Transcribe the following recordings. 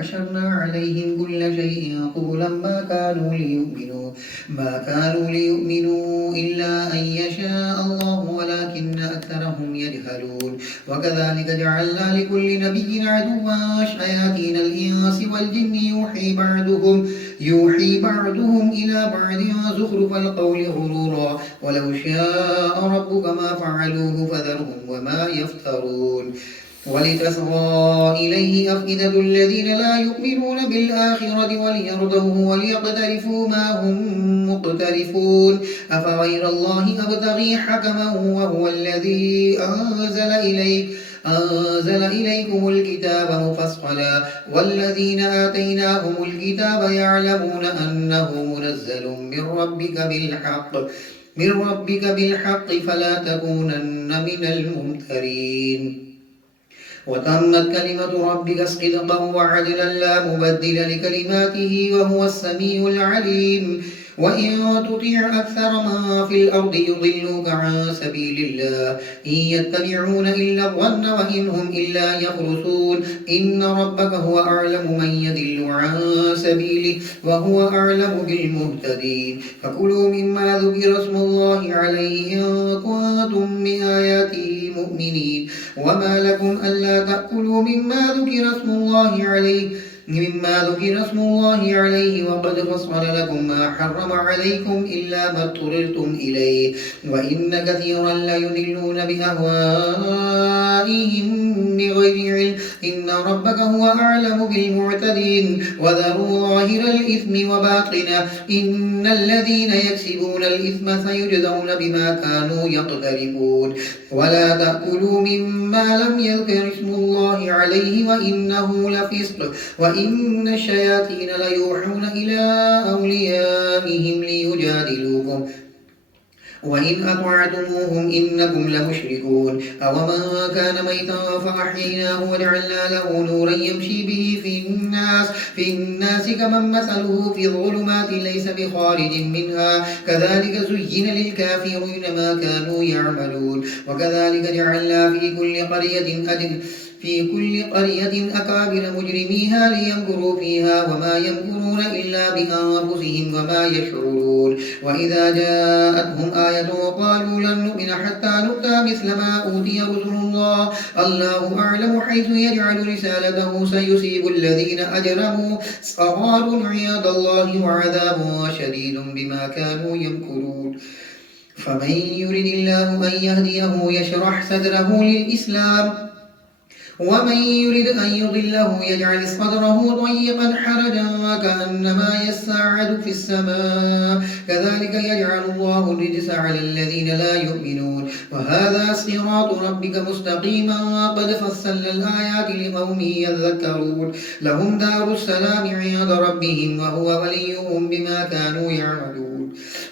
حشرنا عليهم كل شيء قبلا ما كانوا ليؤمنوا إلا أن يشاء الله ولكن أكثرهم يجهلون وكذلك جعلنا لكل نبي عدوا شياطين الإنس والجن يوحي بعضهم إلى بعض زخرف القول غرورا ولو شاء ربك ما فعلوه فذرهم وما يفترون ولتصغى إليه أفئدة الذين لا يؤمنون بالآخرة وليرضوه وليقترفوا ما هم مقترفون أفغير الله أبتغي حكما وهو الذي أنزل إليكم الكتاب مفصلا والذين آتيناهم الكتاب يعلمون أنه منزل من ربك بالحق فلا تكونن من الممترين وتمت كلمة ربك صدقا وعدلا لا مبدل لكلماته وهو السميع العليم وإن تطيع أكثر من في الأرض يضلوك عن سبيل الله إن يتبعون إلا الظن وإن هم إلا يخرصون إن ربك هو أعلم من يضل عن سبيله وهو أعلم بالمهتدين فكلوا مما ذكر اسم الله عليه إن كنتم بآياته مؤمنين وما لكم ألا تأكلوا مما ذكر اسم الله عليه وقد فصل لكم ما حرم عليكم إلا ما اضطررتم إليه وإن كثيرا ليضلون بأهوائهم بغير علم إن ربك هو أعلم بالمعتدين وذروا ظاهر الإثم وباطنه إن الذين يكسبون الإثم سيجزون بما كانوا يقترفون ولا تأكلوا مما لم يذكر اسم الله عليه وإنه لفسق وإن الشياطين ليوحون إلى أوليائهم ليجادلوكم وإن أطعتموهم إنكم لمشركون أومن كان ميتا فأحييناه وجعلنا له نورا يمشي به في الناس كمن مثله في الظلمات ليس بخارج منها كذلك زين للكافرين ما كانوا يعملون وكذلك جعلنا في كل قرية أكابر مجرميها ليمكروا فيها وما يمكرون إلا بأنفسهم وما يشعرون وإذا جاءتهم آية قالوا لن نؤمن حتى نؤتى مثل ما أوتي رسل الله أعلم حيث يجعل رسالته سيصيب الذين أجرموا صغار عياذ الله وعذاب شديد بما كانوا يمكرون فمن يرد الله أن يهديه يشرح صدره للإسلام ومن يرد أن يضله يجعل صدره ضيقا حرجا كأنما يسعد في السماء كذلك يجعل الله الرجس على الذين لا يؤمنون وهذا صراط ربك مستقيما قد فصلنا الآيات لقوم يذكرون لهم دار السلام عند ربهم وهو وليهم بما كانوا يعملون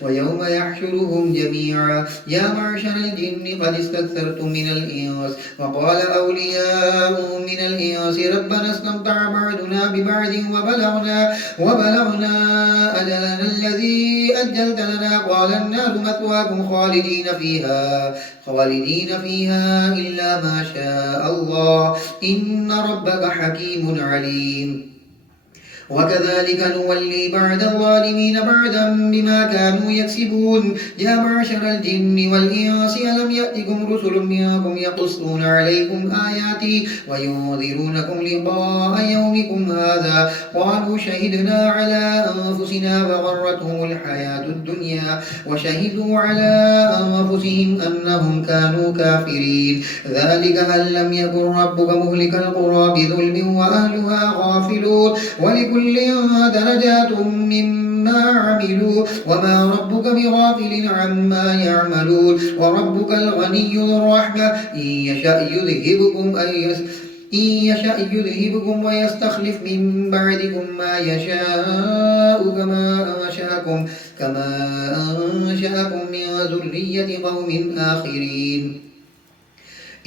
ويوم يحشرهم جميعا يا معشر الجن قد استكثرتم من الإنس وقال أولياؤهم من الإنس ربنا استمتع بعضنا ببعض وبلغنا أجلنا الذي أجلت لنا قال النار مثواكم خالدين فيها إلا ما شاء الله إن ربك حكيم عليم وكذلك نولي بعد الظالمين بعدا بما كانوا يكسبون يا معشر الجن والإنس ألم يأتكم رسل منكم يقصون عليكم آياتي وينذرونكم لقاء يومكم هذا قالوا شهدنا على أنفسنا وغرتهم الحياة الدنيا وشهدوا على أنفسهم أنهم كانوا كافرين ذلك أن لم يكن ربك مهلك القرى بظلم وأهلها غافلون ولكل درجات مما عملوا وما ربك بغافل عما يعملون وربك الغني ذو الرحمة إن يشأ يذهبكم ويستخلف من بعدكم ما يشاء كما أنشأكم من ذرية قوم آخرين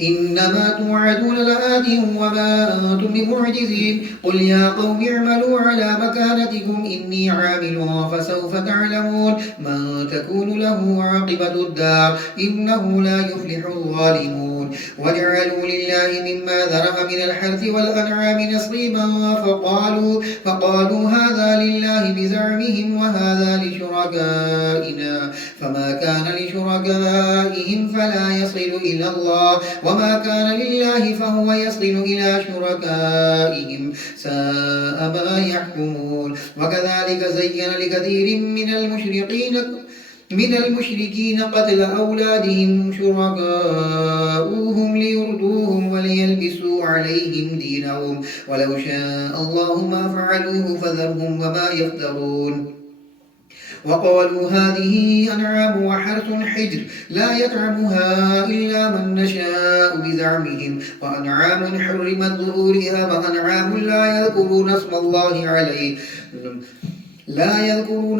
إنما توعدون لآت وما أنتم بمعجزين قل يا قوم اعملوا على مكانتكم إني عامل فسوف تعلمون من تكون له عاقبة الدار إنه لا يفلح الظالمون وجعلوا لله مما ذرأ من الحرث والأنعام نصيبا فقالوا هذا لله بزعمهم وهذا لشركائنا فما كان لشركائهم فلا يصل إلى الله وما كان لله فهو يصل إلى شركائهم ساء ما يحكمون. وكذلك زين لكثير من المشركين قتل أولادهم شركاؤهم ليردوهم وليلبسوا عليهم دينهم ولو شاء الله ما فعلوه فذرهم وما يفترون. وقالوا هذه أنعام وحرث حجر لا يطعمها إلا من نشاء بزعمهم وأنعام حرمت ظهورها وأنعام لا يذكرون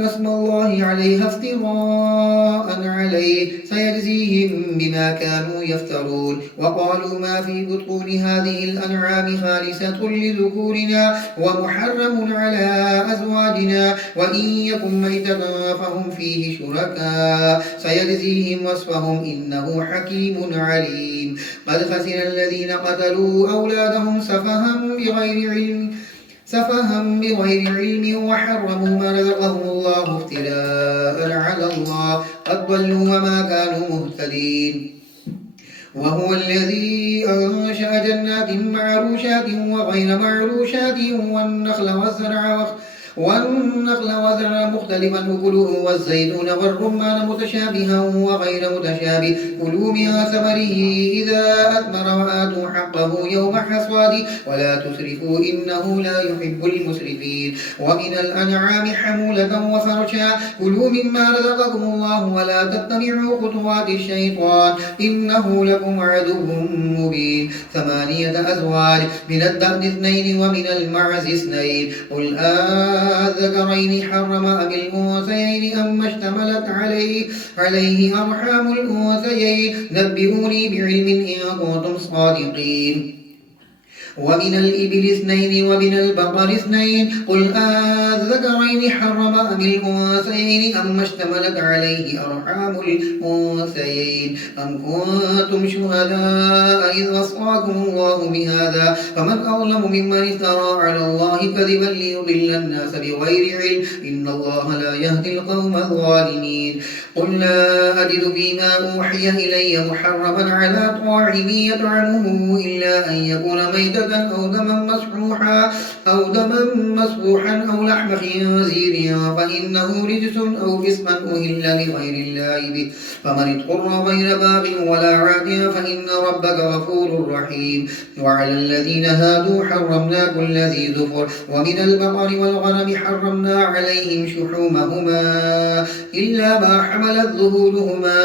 اسم الله عليها افتراء عليه سيجزيهم بما كانوا يفترون. وقالوا ما في بطون هذه الأنعام خالصة لذكورنا ومحرم على أزواجنا وإن يكن ميتة فهم فيه شركاء سيجزيهم وصفهم إنه حكيم عليم. قد خسر الذين قتلوا أولادهم سفها بغير علم وحرموا ما رزقهم الله افتراء على الله قد ضلوا وما كانوا مهتدين. وهو الذي أنشأ جنات معروشات وغير معروشات والنخل وزرع مختلفا أكله والزيتون والرمان متشابها وغير متشابه كلوا من ثمره إذا أثمر وآتوا حقه يوم حصاده ولا تسرفوا إنه لا يحب المسرفين. ومن الأنعام حمولة وفرشا كلوا مما رزقكم الله ولا تتبعوا خطوات الشيطان إنه لكم عدو مبين. 8 أزواج من الضأن 2 ومن المعز 2 قل الذكرين حرم أم الأنثيين أما اشتملت عليه أرحام الأنثيين نبئوني بعلم إن كنتم صادقين. ومن الإبل 2 ومن البقر 2 قل الذكرين حرم أم الأنثيين أما اشتملت عليه أرحام الأنثيين أم كنتم شهداء إذ وصاكم الله بهذا فمن أظلم ممن افترى على الله كذبا ليضل الناس بغير علم إن الله لا يهدي القوم الظالمين. قل لا أجد فيما أوحي إلي محرما على طاعم يطعمه إلا أن يكون ميتا أو دما مسفوحا أو لحم خنزير فإنه رجس أو فسقا أهل لغير الله به فمن اضطر غير باغ ولا عاد فإن ربك غفور رحيم. وعلى الذين هادوا حرمنا كل ذي ظفر ومن البقر والغنم حرمنا عليهم شحومهما إلا ما حملت ظهورهما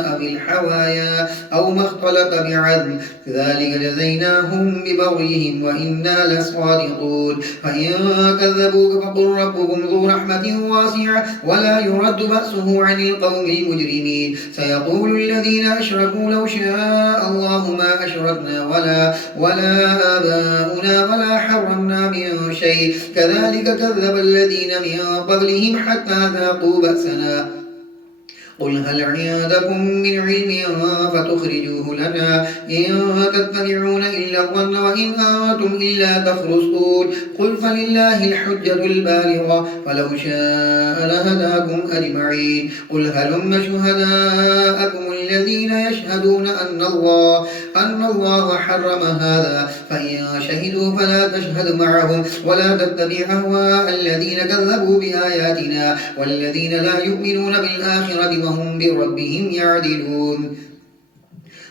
أو الحوايا أو ما اختلط بعظم ذلك جزيناهم ببغيهم وإنا لصادقون. فإن كذبوك فقل ربكم ذو رحمة واسعة ولا يرد بأسه عن القوم المجرمين. سيقول الذين أشركوا لو شاء الله ما أشركنا ولا آباؤنا ولا حرمنا من شيء كذلك كذب الذين من قبلهم حتى ذاقوا بأسنا. قل هل عندكم من علم فتخرجوه لنا إن تتبعون إلا الظن وإن أنتم إلا تخرصون. قل فلله الحجة البالغة فلو شاء لهداكم أجمعين. قل هلم شهداءكم الذين يشهدون أن الله حرم هذا فإن شهدوا فلا تشهد معهم ولا تتبع أهواء الذين كذبوا بآياتنا والذين لا يؤمنون بالآخرة وهم بربهم يعدلون.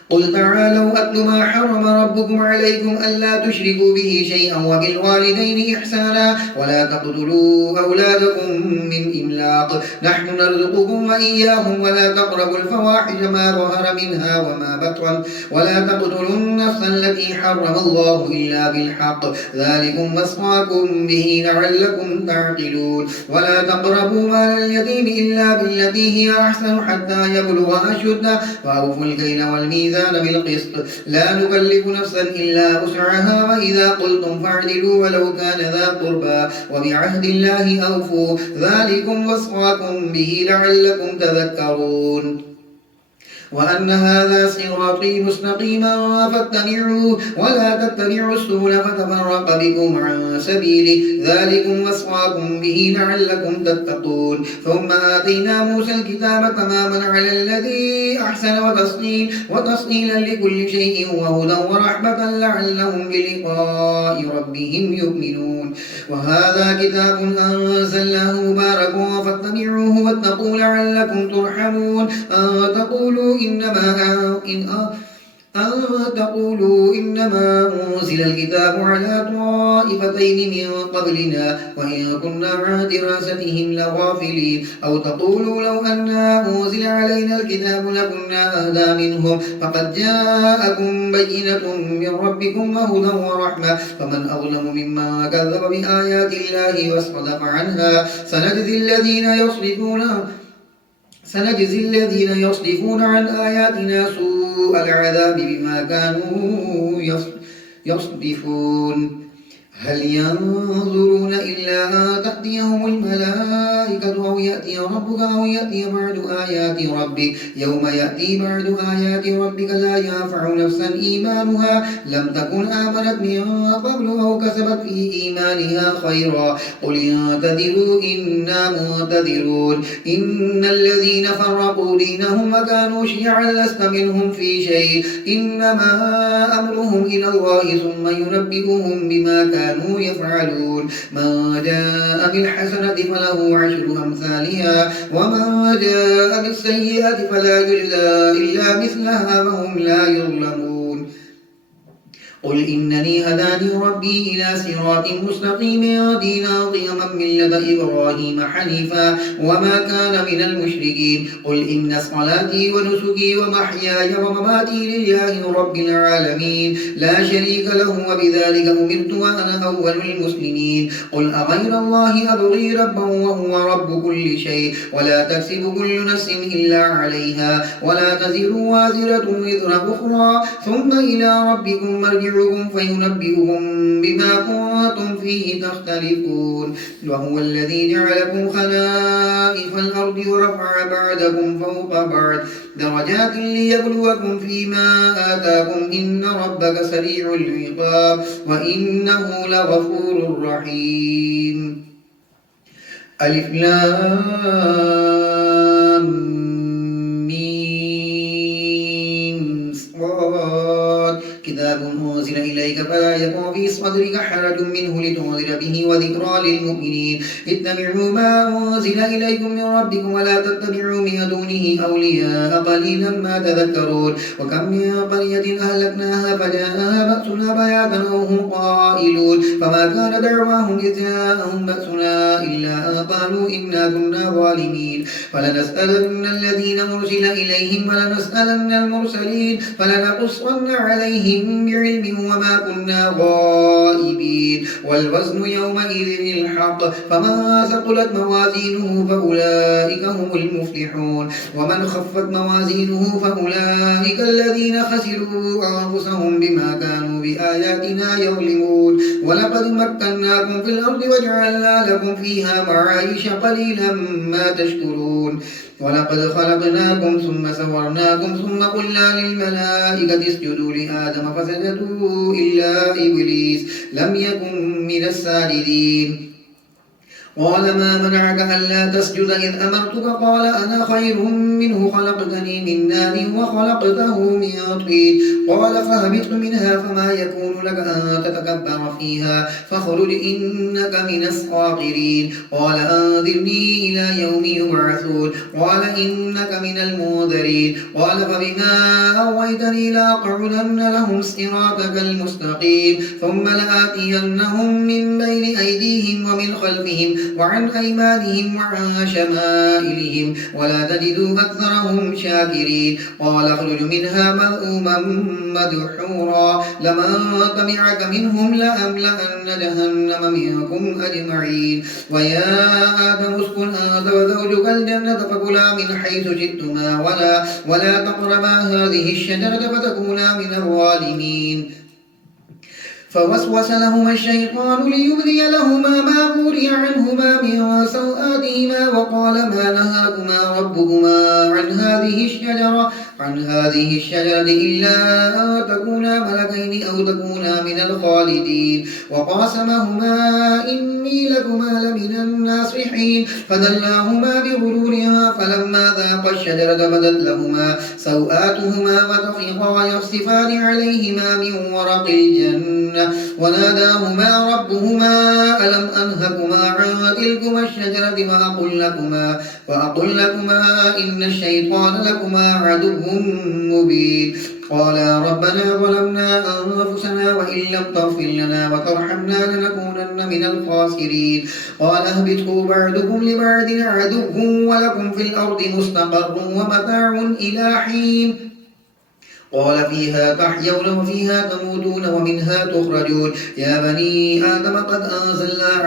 قل تعالوا أتل ما حرم ربكم عليكم ألا تشركوا به شيئا وبالوالدين إحسانا ولا تقتلوا أولادكم من إملاق نحن نرزقكم وإياهم ولا تقربوا الفواحش ما ظهر منها وما بطن ولا تقتلوا النفس التي حرم الله إلا بالحق ذلكم وصاكم به لعلكم تعقلون. ولا تقربوا مال اليتيم إلا بالتي هي أحسن حتى يبلغ أشده وأوفوا الكيل والميزان بالقسط لا نكلف نفسا إلا وسعها وإذا قلتم فاعدلوا ولو كان ذا قربى وبعهد الله أوفوا ذلكم وصاكم به لعلكم تذكرون. وأن هذا صراطي مستقيما فاتبعوه ولا تتبعوا السبل فتفرق بكم عن سبيله ذلكم وصاكم به لعلكم تتقون ثم آتينا موسى الكتاب تماما على الذي أحسن وتفصيلا لكل شيء وهدى ورحمة لعلهم بلقاء ربهم يؤمنون وهذا كتاب أنزلناه مبارك فاتبعوه واتقوا لعلكم ترحمون تقولوا إنما أنزل الكتاب على طائفتين من قبلنا وإن كنا عن دراستهم لغافلين أو تقولوا لو أنا أنزل علينا الكتاب لكنا أهدى منهم فقد جاءكم بينة من ربكم وهدى ورحمة فمن أظلم ممن كذب بآيات الله واصطدق عنها سنجزي الذين يصدفون عن آياتنا سوء العذاب بما كانوا يصدفون هل ينظرون إلا أن تأتيهم الملائكة أو يأتي ربك أو يأتي بعد آيات ربك يوم يأتي بعد آيات ربك لا ينفع نفسا إيمانها لم تكن آمنت من قبل أو كسبت في إيمانها خيرا قل انتظروا إنا منتظرون إن الذين فرقوا دينهم وكانوا شيعا لست منهم في شيء إنما أمرهم إلى الله ثم ينبئهم بما كانوا يفعلون من جاء بالحسنة فله عشر أمثالها ومن جاء بالسيئة فلا يجزى إلا مثلها وهم لا يظلمون قل إنني هداني ربي إلى صراط مستقيم دينا قيما ملة إبراهيم حنيفا وما كان من المشركين قل إن صلاتي ونسكي ومحياي ومماتي لله رب العالمين لا شريك له وبذلك أمرت وأنا أول المسلمين قل أغير الله أبغي ربا وهو رب كل شيء ولا تكسب كل نفس إلا عليها ولا تزر وازرة وزر أخرى ثم إلى ربكم مرجعكم فينبئكم بما كنتم فيه تختلفون وهو الذي جعلكم خلائف الأرض ورفع بعدكم فوق بعض درجات ليبلوكم فيما آتاكم إن ربك سريع العقاب وإنه لغفور رحيم ألف لام ميم صاد كتاب أنزل إليك فلا يكن في صدرك حرج منه لتنذر به وذكرى للمؤمنين اتبعوا ما أنزل إليكم من ربكم ولا تتبعوا من دونه أولياء قليلا ما تذكرون وكم من قرية أهلكناها فجاءها بأسنا بياتا أو هم قائلون فما كان دعواهم إذ جاءهم بأسنا إلا أن قالوا إنا كنا ظالمين فلنسألن الذين أرسل إليهم ولنسألن المرسلين فلنقصن عليهم بعلم وما كنا غائبين والوزن يومئذ الحق فمن ثقلت موازينه فأولئك هم المفلحون ومن خفت موازينه فأولئك الذين خسروا أنفسهم بما كانوا بآياتنا يظلمون ولقد مكناكم في الأرض وجعلنا لكم فيها معايش قليلا ما تشكرون ولقد خلقناكم ثم سورناكم ثم قلنا للملائكة اسجدوا لآدم فسجدوا إلا إبليس لم يكن من الساجدين قال ما منعك ألا تسجد إذ أمرتك قال أنا خير منه خلقتني من نار وخلقته من طين قال فهبط منها فما يكون لك أن تتكبر فيها فاخرج إنك من الصاغرين قال أنذرني إلى يوم يبعثون قال إنك من المنذرين قال فبما أغويتني لأقعدن لهم صراطك المستقيم ثم لآتينهم من بين أيديهم ومن خلفهم وعن أيمانهم وعن شمائلهم ولا تجدوا أكثرهم شاكرين قال اخرج منها مذءوما مدحورا لمن تبعك منهم لأملأن جهنم منكم أجمعين ويا آدم اسكن أنت وزوجك الجنة فكلا من حيث شئتما ولا تقربا هذه الشجرة فتكونا من الظالمين فوسوس لهما الشيطان ليبدي لهما ما وري عنهما من سوآتهما وقال ما نهاكما ربكما عن هذه الشجرة عن هذه الشجرة إلا أن تكونا ملكين أو تكونا من الخالدين وقاسمهما إني لكما لمن الناصحين فدلاهما بغرورها فلما ذاقا الشجرة بدت لهما سوآتهما وطفقا يخصفان عليهما من ورق الجنة وناداهما ربهما ألم أنهكما عن تلكما الشجرة وأقل لكما إن الشيطان لكما عدو مبين قالا ربنا ظلمنا أنفسنا وإن لم تغفر لنا وترحمنا لنكونن من الخاسرين قال اهبطوا بعضكم لبعض عدو ولكم في الأرض مستقر ومتاع إلى حين قال فيها تحيون وفيها تموتون ومنها تخرجون يا بني آدم قد أنزلنا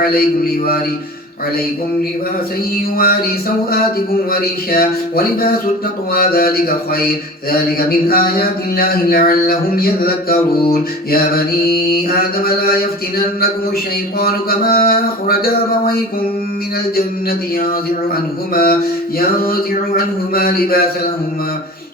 عليكم لباسا يواري سوآتكم وريشا ولباس التقوى ذلك خير ذلك من آيات الله لعلهم يذكرون يا بني آدم لا يفتننكم الشيطان كما أخرج أبويكم من الجنة ينزع عنهما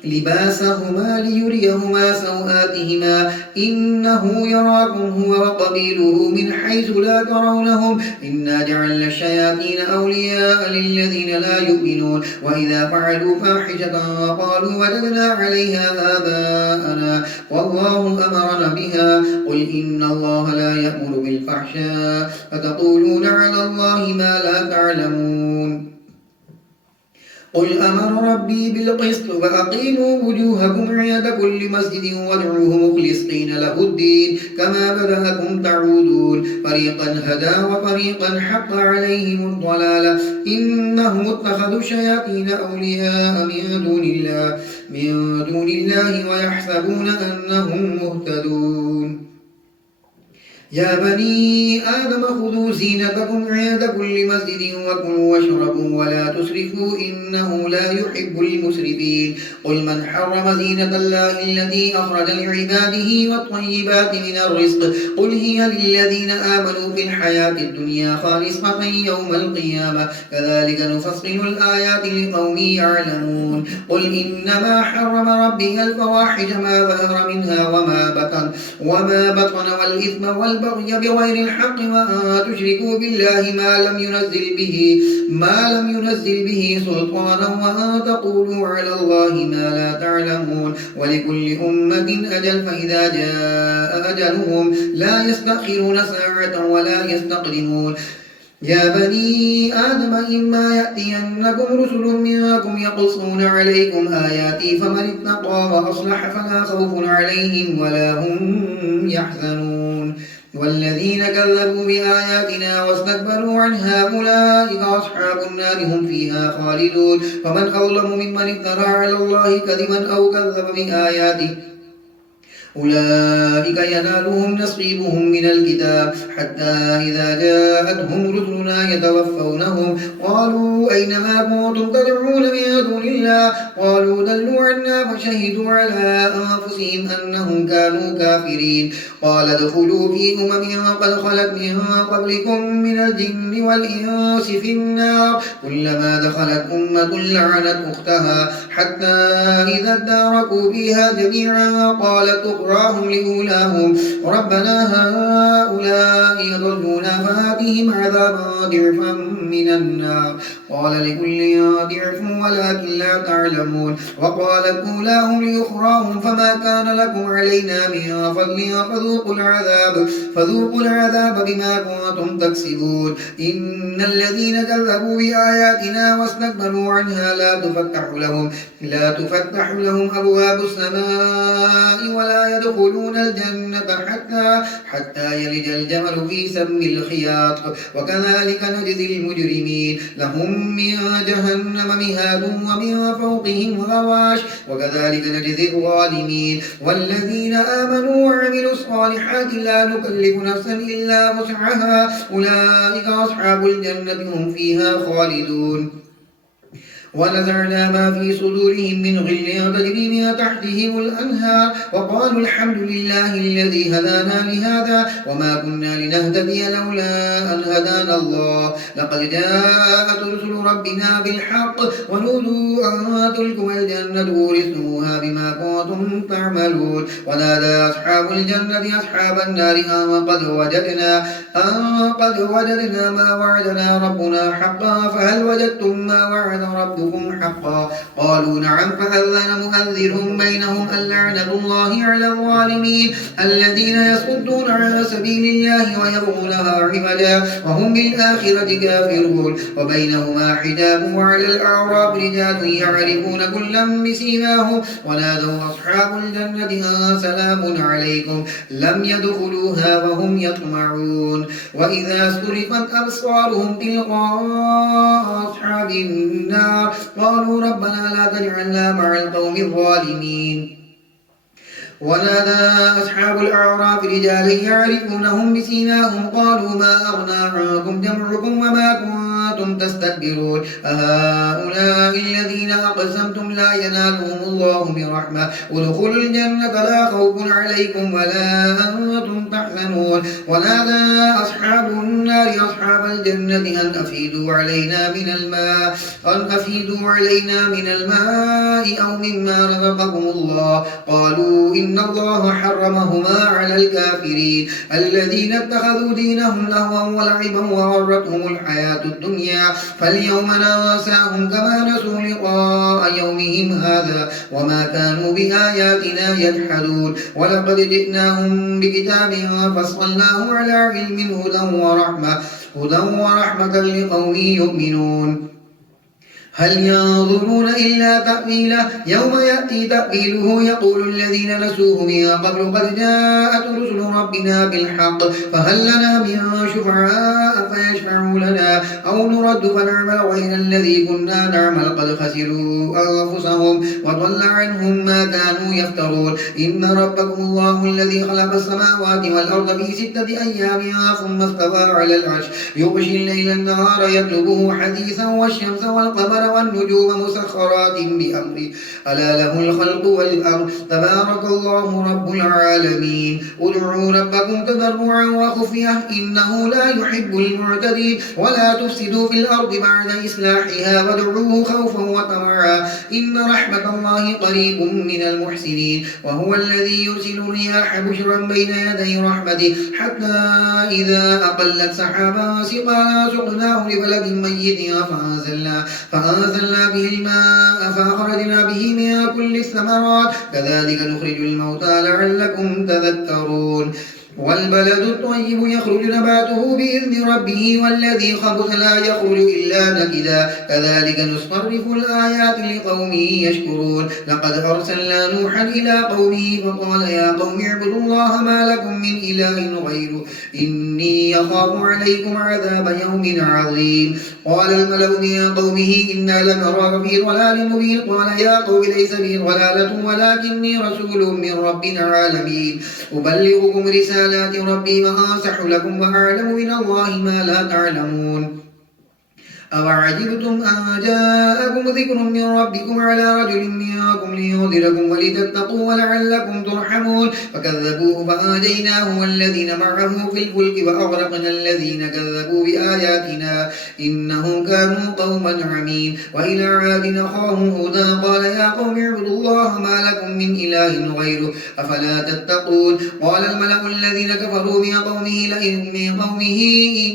لباسهما ليريهما سوآتهما إنه يراكم هو وقبيله من حيث لا ترونهم إنا جعلنا الشياطين أولياء للذين لا يؤمنون وإذا فعلوا فاحشة قالوا وجدنا عليها آباءنا والله أمرنا بها قل إن الله لا يأمر بالفحشاء فتقولون على الله ما لا تعلمون قل أمر ربي بالقسط فأقيموا وجوهكم عند كل مسجد وادعوه مخلصين له الدين كما بدأكم تعودون فريقا هدى وفريقا حق عليهم الضلالة إنهم اتخذوا الشياطين أولياء من دون الله ويحسبون أنهم مهتدون يا بني آدم خذوا زينتكم عند كل مسجد وكلوا واشربوا ولا تسرفوا إنه لا يحب المسرفين قل من حرم زينة الله التي أخرج لعباده والطيبات من الرزق قل هي للذين آمنوا في الحياة الدنيا خالصة يوم القيامة كذلك نفصل الآيات لقوم يعلمون قل إنما حرم ربي الفواحش ما ظهر منها وما بطن والإثم والبغي بغير الحق وأن تشركوا بالله ما لم ينزل به سلطانا وأن تقولوا على الله ما لا تعلمون ولكل أمة أجل فإذا جاء أجلهم لا يستأخرون ساعة ولا يستقدمون يا بني آدم إما يأتينكم رسل منكم يقصون عليكم آياتي فمن اتقى وأصلح فلا خوف عليهم ولا هم يحزنون والذين كذبوا بآياتنا واستكبروا عنها أولئك أصحاب النار هم فيها خالدون فمن أظلم ممن افترى على الله كذبا أو كذب بآياته أولئك ينالهم نصيبهم من الكتاب حتى إذا جاءتهم رسلنا يتوفونهم قالوا أين ما كنتم تدعون من دون الله قالوا ضلوا عنا فشهدوا على أنفسهم أنهم كانوا كافرين قال ادخلوا في قد خلت من قبلكم من الجن والإنس في النار كلما دخلت أمة لعنت أختها حتى إذا اداركوا فيها جميعا قالت أخراهم لأولاهم ربنا هؤلاء يضلونا فآتهم عذابا ضعفا من النار قال لكل ضعف ولكن لا تعلمون وقالت أولاهم لأخراهم فما كان لكم علينا من فضل فذوقوا العذاب بما كنتم تكسبون إن الذين كذبوا بآياتنا واستكبروا عنها لا تفتح لهم أبواب السماء ولا يدخلون الجنة حتى يلج الجمل في سم الخياط وكذلك نجزي المجرمين لهم من جهنم مهاد ومن فوقهم غواش وكذلك نجزي الظالمين والذين آمنوا وعملوا الصالحات لا نكلف نفسا إلا وسعها أولئك أصحاب الجنة هم فيها خالدون ونزعنا ما في صدورهم من غل تجري من تحتهم الأنهار وقالوا الحمد لله الذي هدانا لهذا وما كنا لنهتدي لولا أن هدانا الله لقد جاءت رسل ربنا بالحق ونودوا أن تلكم الجنة ورثوها بما كنتم تعملون ونادى أصحاب الجنة أصحاب النار أن قد وجدنا ما وعدنا ربنا حقا فهل وجدتم ما وعد ربكم حقا قالوا نعم فأذن مؤذن بينهم اللعنة الله على الظالمين الذين يصدون عن سبيل الله ويبغونها عوجا وهم بالآخرة كافرون وبينهما حجاب وعلى الأعراف رجال يعرفون كلا بسيماهم ونادوا أصحاب الجنة أن سلام عليكم لم يدخلوها وهم يطمعون وإذا صرفت أبصارهم تلقاء أصحاب النار قالوا ربنا لا تجعلنا مع القوم الظالمين ونادى أصحاب الأعراف رجالا يعرفونهم بسيماهم قالوا ما أغنى عنكم جمعكم وما كنتم تستكبرون أهؤلاء الذين أقسمتم لا ينالهم الله برحمة ادخلوا الجنة لا خوف عليكم ولا أنتم تحزنون ونادى أصحاب النار أصحاب الجنة أن أفيدوا علينا من الماء أو مما رزقكم الله قالوا إن الله حرمهما على الكافرين الذين اتخذوا دينهم لهوا ولعبا وغرتهم الحياة الدنيا فاليوم ننساهم كما نسوا لقاء يومهم هذا وما كانوا بآياتنا يجحدون ولقد جئناهم بكتاب فصلناه على علم هدى ورحمة لقوم يؤمنون هل ينظرون إلا تأويله يوم يأتي تأويله يقول الذين نسوه من قبل قد جاءت رسل ربنا بالحق فهل لنا من شفعاء فيشفعوا لنا أو نرد فنعمل غير الذي كنا نعمل قد خسروا أنفسهم وضل عنهم ما كانوا يفترون إن ربكم الله الذي خلق السماوات والأرض في 6 أيام ثم استوى على العرش يغشي الليل النهار يطلبه حديثا والشمس والقمر والنجوم مسخرات بأمره ألا له الخلق والأمر تبارك الله رب العالمين ادعوا ربكم تضرعا وخفية إنه لا يحب المعتدين ولا تفسدوا في الأرض بعد إصلاحها وادعوه خوفا وطمعا إن رحمة الله قريب من المحسنين وهو الذي يرسل الرياح بشرا بين يدي رحمته حتى إذا أقلت سحابا سقناه لبلد ميت فأنزلنا به الماء فأخرجنا به من كل الثمرات كذلك نخرج الموتى لعلكم تذكرون والبلد الطيب يخرج نباته بإذن ربه والذي خبث لا يخرج إلا نكدا كذلك نصرف الآيات لقوم يشكرون لقد أرسلنا نوحا إلى قومه فقال يا قوم اعبدوا الله ما لكم من إله غيره إني يخاف عليكم عذاب يوم عظيم قال الملأ من قومه إنا لنراك في ضلال مبين قال يا قوم ليس بي ضلالة ولكني رسول من رب العالمين أبلغكم رسالات ربي وأنصح لكم وأعلم من الله ما لا تعلمون أوعجبتم أن جاءكم ذكر من ربكم على رجل منكم لينذركم ولتتقوا ولعلكم ترحمون فكذبوه فأنجيناه والذين معه في الفلك وأغرقنا الذين كذبوا بآياتنا إنهم كانوا قوما عمين وإلى عاد أخاهم هودا قال يا قوم اعبدوا الله ما لكم من إله غيره أفلا تتقون قال الملأ الذين كفروا من قومه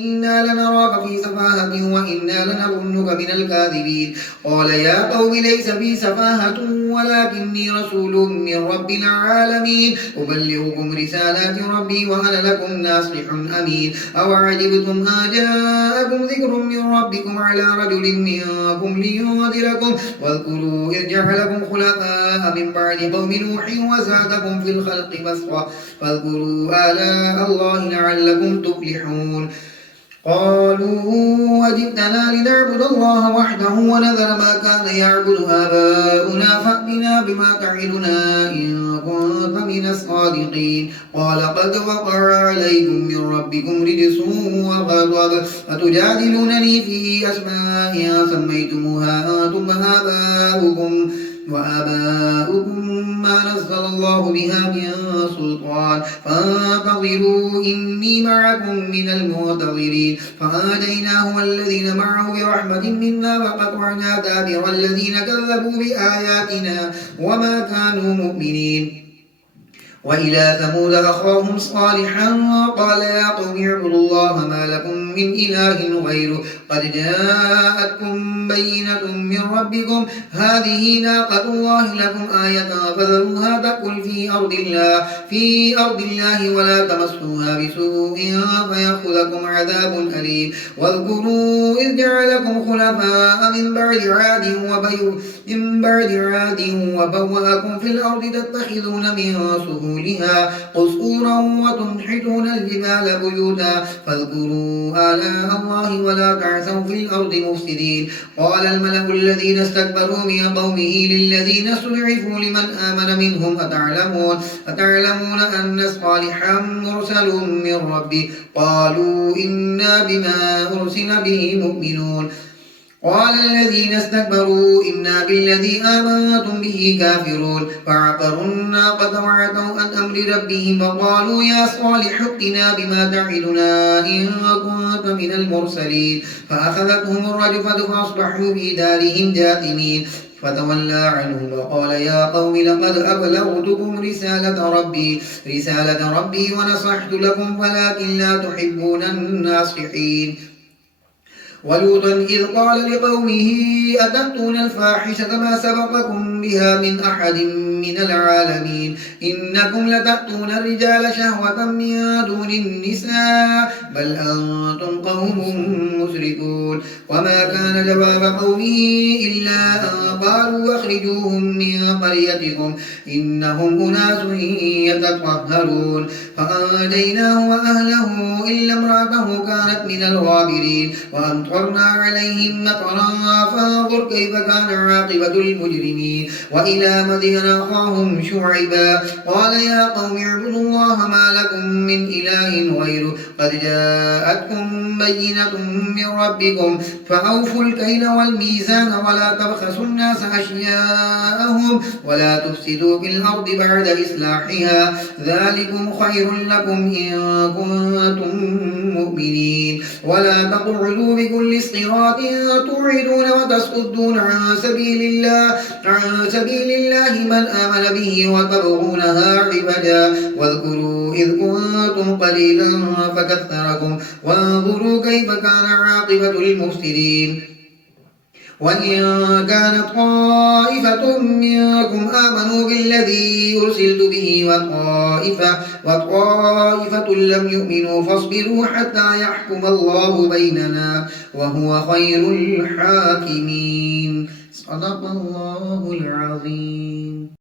إنا لنراك في سفاهة وإنا لنظنك من الكاذبين قال يا قوم ليس بي سفاهة ولكني رسول من رب العالمين أبلغكم رسالات ربي وأنا لكم ناصح أمين أوعجبتم أن جاءكم ذكر من ربكم على رجل منكم لينذركم واذكروا إذ جعلكم خلفاء من بعد قوم نوح وزادكم في الخلق بسطة فاذكروا آلاء الله لعلكم تفلحون قالوا وجئتنا لنعبد الله وحده ونذر ما كان يعبد آباؤنا فأتنا بما تعدنا إن كنت من الصادقين قال قد وقع عليكم من ربكم رجس وغضب أتجادلونني في أسماء سميتموها أنتم وآباؤكم ما نزل الله بها من سلطان فانتظروا إني معكم من المنتظرين فآتيناه والذين معه برحمة منا وقطعنا دابر الذين كذبوا بآياتنا وما كانوا مؤمنين وإلى ثمود أخاهم صالحا قال يا قوم اعبدوا الله ما لكم من إله غيره قد جاءتكم بينة من ربكم هذه ناقة الله لكم آية فذروها تأكل في أرض الله ولا تمسوها بسوء فيأخذكم عذاب أليم واذكروا إذ جعلكم خلفاء من بعد عاد وبوأكم في الأرض تتخذون من سهولها قصورا وتنحتون الجبال بيوتا فاذكروا آلاء الله ولا تعثوا في الأرض مفسدين قال الملأ الذين استكبروا من قومه للذين استضعفوا لمن آمن منهم أتعلمون أن صالحا مرسل من ربه قالوا إنا بما أرسل به مؤمنون قال الذين استكبروا إنا بالذي آمنتم به كافرون فعقروا الناقة وعتوا عن أمر ربهم وقالوا يا صالح ائتنا بما تعدنا إن كنت من المرسلين فأخذتهم الرجفة فأصبحوا في دارهم جاثمين فتولى عنهم وقال يا قوم لقد أبلغتكم رسالة ربي ونصحت لكم ولكن لا تحبون الناصحين ولوطا إذ قال لقومه أتأتون الفاحشة ما سبقكم بها من أحد من العالمين إنكم لتأتون الرجال شهوة من دون النساء بل أنتم قوم مسرفون وما كان جواب قومه إلا أن قالوا أخرجوهم من قريتكم إنهم أناس يتطهرون فأنجيناه وأهله إلا امرأته كانت من الغابرين وأمطرنا عليهم مطرا فانظر كيف كان عاقبة المجرمين وإلى مدين أخاهم شعيبا قال يا قوم اعبدوا الله ما لكم من إله غيره قد جاءتكم بينة من ربكم فأوفوا الكيل والميزان ولا تبخسوا الناس أشياءهم ولا تفسدوا في الأرض بعد إصلاحها ذلكم خير لكم إن كنتم مؤمنين ولا تقعدوا بكل صراط توعدون وتصدون عن سبيل الله من آمن به وتبغونها عوجا واذكروا إذ كنتم قليلا فكثركم وانظروا كيف كان عاقبة المفسدين وإن كانت طائفة منكم آمنوا بالذي أرسلت به وطائفة لم يؤمنوا فاصبروا حتى يحكم الله بيننا وهو خير الحاكمين صدق الله العظيم.